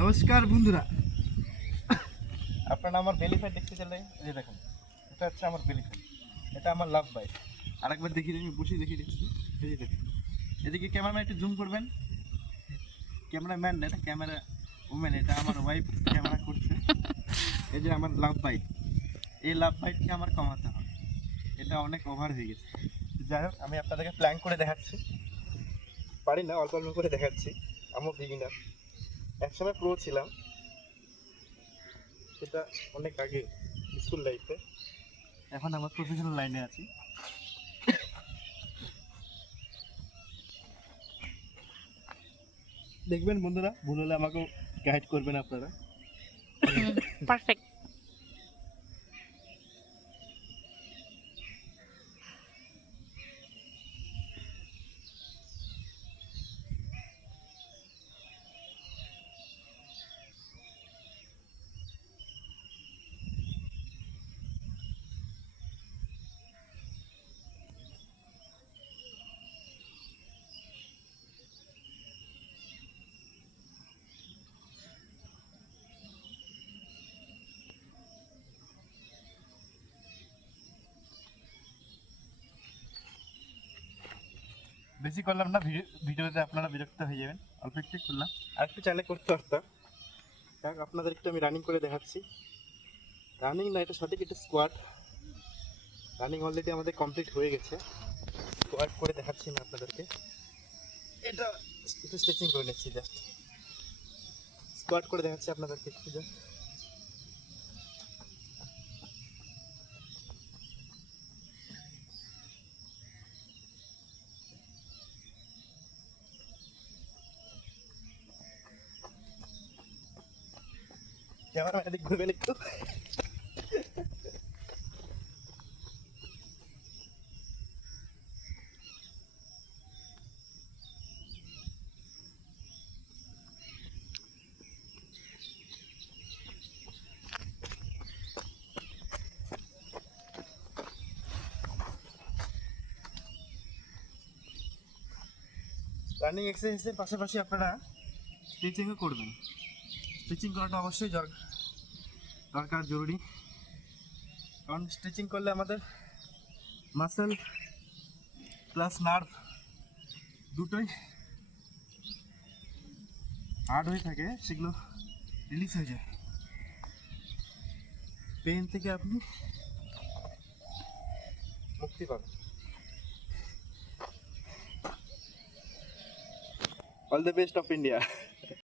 নমস্কার বন্ধুরা, আপনারা আমার বেলি ফ্যাট দেখতে চাইলে এই দেখুন, এটা হচ্ছে আমার বেলি ফ্যাট, এটা আমার লাভ বাইট। আরেকবার দেখিয়ে দিই, বসে দেখিয়ে দিচ্ছি। এই যে দেখুন, এদিকে ক্যামেরাম্যান একটু জুম করবেন। ক্যামেরাম্যান না, এটা ক্যামেরা ওমেন, এটা আমার ওয়াইফ ক্যামেরা করছে। এই যে আমার লাভ বাইট, এই লাভ বাইটকে আমার কমাতে হবে, এটা অনেক ওভার হয়ে গেছে। যাই হোক, আমি আপনাদেরকে প্ল্যান করে দেখাচ্ছি, পারি না, অল্প অল্প করে দেখাচ্ছি। আমি বিগিনার, একসময় প্রো ছিলাম, সেটা অনেক আগে স্কুল লাইফে। এখন আমার প্রফেশনাল লাইনে আছি। দেখবেন বন্ধুরা, ভুল হলে আমাকেও গাইড করবেন আপনারা। পারফেক্ট। বেশি করলাম না, ভিডিওতে আপনারা বিরক্ত হয়ে যাবেন। অল্প একটু করলাম, আর একটু চাইলে করতে পারতাম। যাক, আপনাদের একটু আমি রানিং করে দেখাচ্ছি। রানিং না, এটা সঠিক, এটা স্কোয়াড। রানিং অলরেডি আমাদের কমপ্লিট হয়ে গেছে। স্কোয়াড করে দেখাচ্ছি আমি আপনাদেরকে। এটা একটু স্ট্রেচিং করে নিচ্ছি, জাস্ট স্কোয়াড করে দেখাচ্ছি আপনাদেরকে একটু জাস্ট। ক্যামেরা এদিক ঘুরবেন একটু। রানিং এক্সারসাইজের পাশাপাশি আপনারা স্ট্রেচিংও করবেন। স্ট্রেচিং করাটা অবশ্যই দরকার, জরুরি। কারণ স্ট্রেচিং করলে আমাদের মাসেল প্লাস নার্ভ দুটোই হার্ড হয়ে থাকে, সেগুলো রিলিজ হয়ে যায়। পেন থেকে আপনি মুক্তি পাবেন। All the best of India.